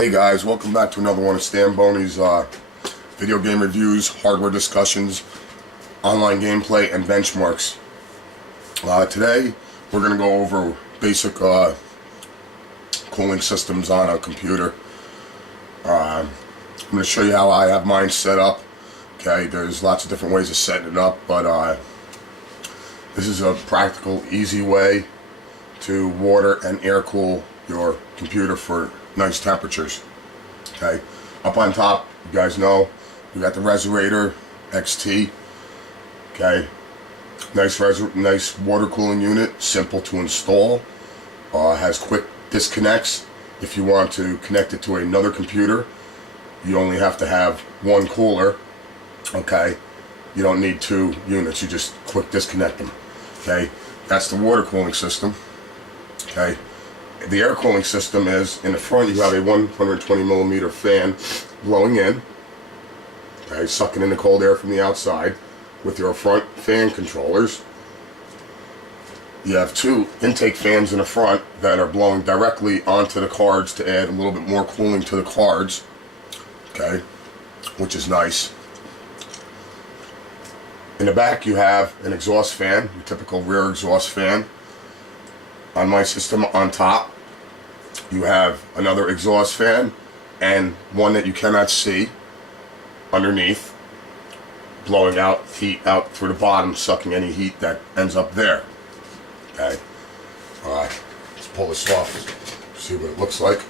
Hey guys, welcome back to another one of Stanbony's video game reviews, hardware discussions, online gameplay, and benchmarks. Today we're going to go over basic cooling systems on a computer. I'm going to show you how I have mine set up. Okay, there's lots of different ways of setting it up, but this is a practical, easy way to water and air cool your computer for nice temperatures. Okay, up on top, you guys know we got the Reserator XT. Okay, nice water cooling unit, simple to install. Has quick disconnects. If you want to connect it to another computer, you only have to have one cooler. Okay, you don't need two units. You just quick disconnect them. Okay, that's the water cooling system. Okay, the air cooling system is in the front. You have a 120 millimeter fan blowing in, okay, sucking in the cold air from the outside with your front fan controllers. You have two intake fans in the front that are blowing directly onto the cards to add a little bit more cooling to the cards, okay, which is nice. In the back you have an exhaust fan, your typical rear exhaust fan. On my system on top you have another exhaust fan and one that you cannot see underneath, blowing out heat out through the bottom, sucking any heat that ends up there. Okay, let's pull this off, see what it looks like.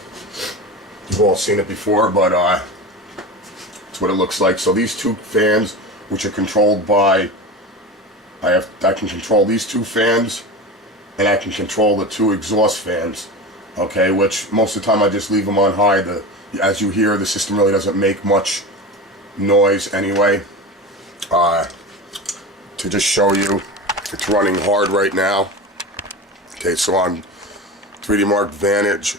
You've all seen it before, but it's what it looks like. So these two fans, which are controlled by, I can control these two fans, and I can control the two exhaust fans. Okay, which most of the time I just leave them on high. As you hear, the system really doesn't make much noise anyway. To just show you, it's running hard right now. Okay, so on 3D Mark Vantage,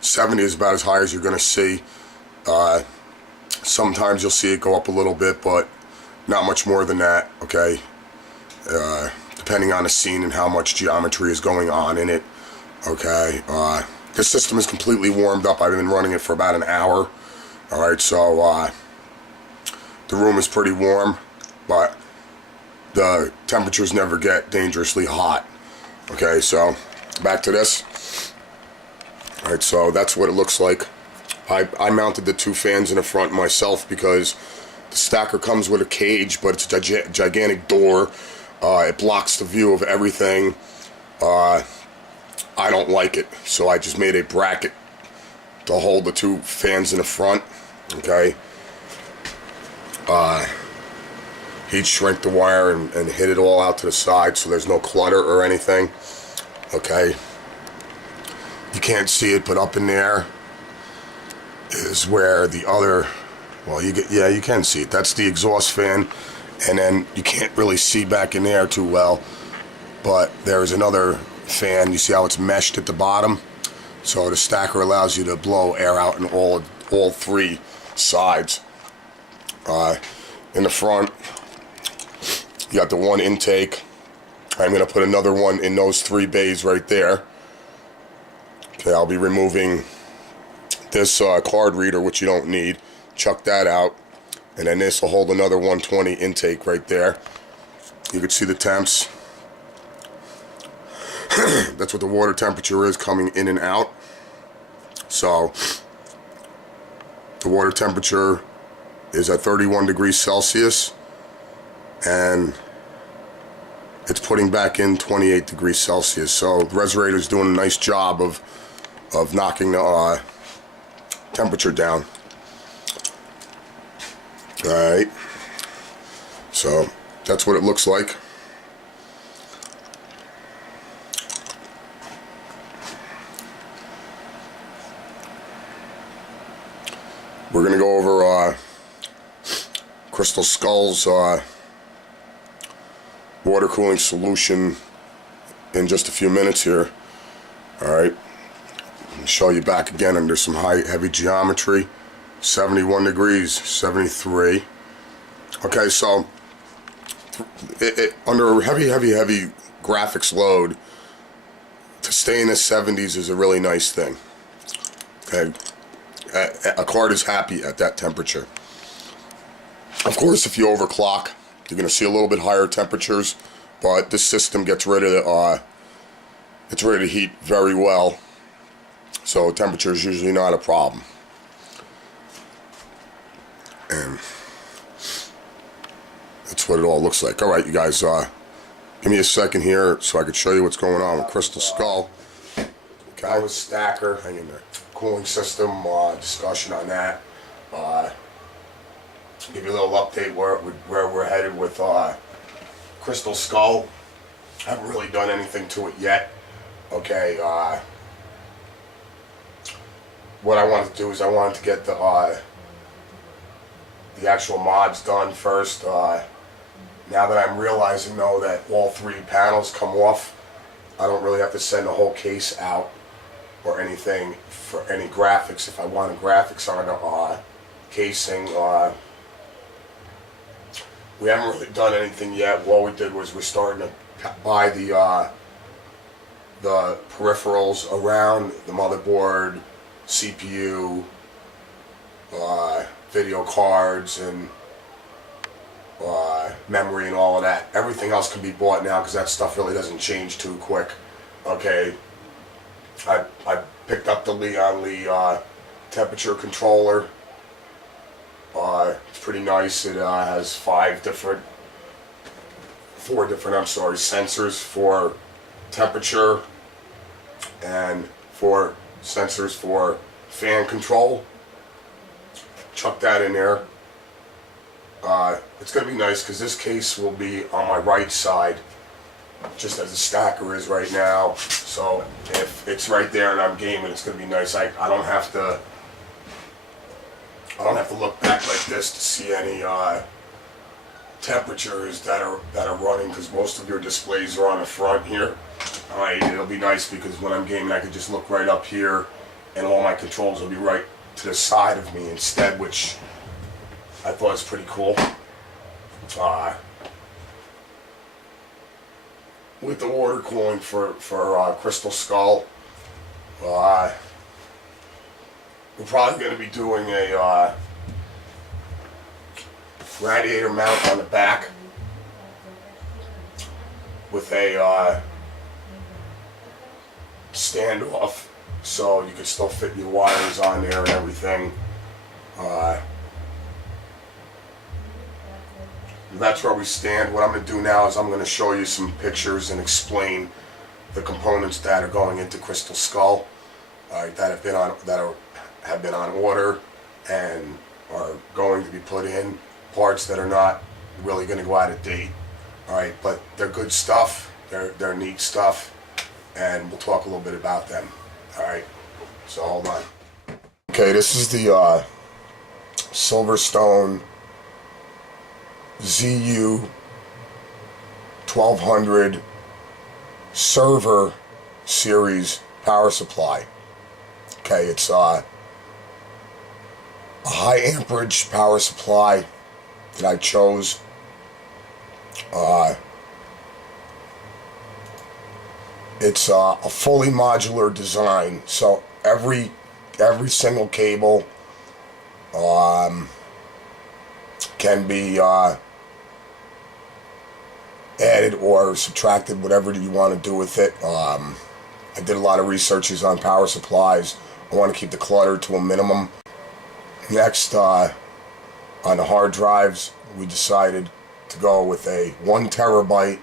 70 is about as high as you're going to see. Sometimes you'll see it go up a little bit, but not much more than that. Okay, depending on the scene and how much geometry is going on in it. Okay, this system is completely warmed up. I've been running it for about an hour. Alright, so the room is pretty warm, but the temperatures never get dangerously hot. Okay, so back to this. Alright, so that's what it looks like. I mounted the two fans in the front myself because the stacker comes with a cage, but it's a gigantic door. It blocks the view of everything. I don't like it, so I just made a bracket to hold the two fans in the front. Okay, heat shrink the wire and hit it all out to the side so there's no clutter or anything. Okay, you can't see it, but up in there is where the other, well, you can see it. That's the exhaust fan, and then you can't really see back in there too well, but there's another fan. You see how it's meshed at the bottom? So the stacker allows you to blow air out in all three sides. In the front, you got the one intake. I'm going to put another one in those three bays right there. Okay, I'll be removing this card reader, which you don't need. Chuck that out. And then this will hold another 120 intake right there. You can see the temps. That's what the water temperature is coming in and out. So the water temperature is at 31 degrees Celsius, and it's putting back in 28 degrees Celsius. So the Reserator is doing a nice job of knocking the temperature down. Alright, so that's what it looks like. We're going to go over Crystal Skull's water cooling solution in just a few minutes here. Alright, I'll show you back again under some heavy geometry. 71 degrees, 73. Okay, so under heavy graphics load, to stay in the 70s is a really nice thing. Okay, A card is happy at that temperature. Of course, if you overclock, you're going to see a little bit higher temperatures, but this system gets rid of it's ready to heat very well, so temperature is usually not a problem. And that's what it all looks like. All right, you guys, give me a second here so I can show you what's going on with Crystal Skull. Okay, with stacker, hanging there. Cooling system, discussion on that. Give you a little update where we're headed with Crystal Skull. I haven't really done anything to it yet. Okay, what I wanted to do is I wanted to get the actual mods done first. Now that I'm realizing though that all 3 panels come off, I don't really have to send the whole case out or anything for any graphics. If I wanted graphics on the casing, we haven't really done anything yet. All we did was we're starting to buy the peripherals around the motherboard, CPU, video cards, and memory and all of that. Everything else can be bought now because that stuff really doesn't change too quick. Okay, I picked up the Leon Lee temperature controller. It's pretty nice. It has 4 different sensors for temperature and 4 sensors for fan control. Chuck that in there. It's going to be nice because this case will be on my right side, just as the stacker is right now. So if it's right there and I'm gaming, it's going to be nice. I don't have to look back like this to see any temperatures that are running, because most of your displays are on the front here. Alright, it'll be nice because when I'm gaming I can just look right up here and all my controls will be right to the side of me instead, which I thought was pretty cool. With the water cooling for Crystal Skull, we're probably going to be doing a radiator mount on the back with a standoff, so you can still fit your wires on there and everything. That's where we stand. What I'm going to do now is I'm going to show you some pictures and explain the components that are going into Crystal Skull, that have been on order and are going to be put in. Parts that are not really going to go out of date. Alright, but they're good stuff, they're neat stuff, and we'll talk a little bit about them. Alright, so hold on. Okay, this is the Silverstone ZU 1200 server series power supply. Okay, it's a high amperage power supply that I chose. It's a fully modular design, so every single cable can be added or subtracted, whatever you want to do with it. I did a lot of researches on power supplies. I want to keep the clutter to a minimum. Next, on the hard drives, we decided to go with a 1 terabyte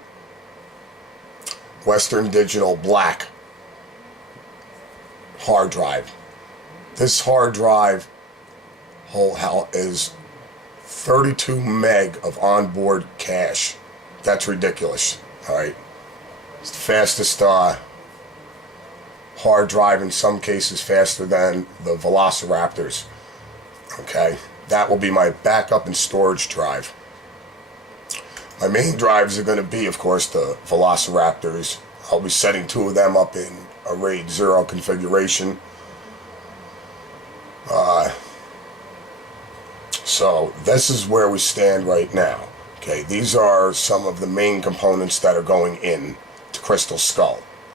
Western Digital Black hard drive. This hard drive is 32 meg of onboard cache. That's ridiculous. Alright, it's the fastest hard drive, in some cases faster than the Velociraptors. Okay, that will be my backup and storage drive. My main drives are going to be, of course, the Velociraptors. I'll be setting 2 of them up in a RAID 0 configuration. So this is where we stand right now. Okay, these are some of the main components that are going in to Crystal Skull.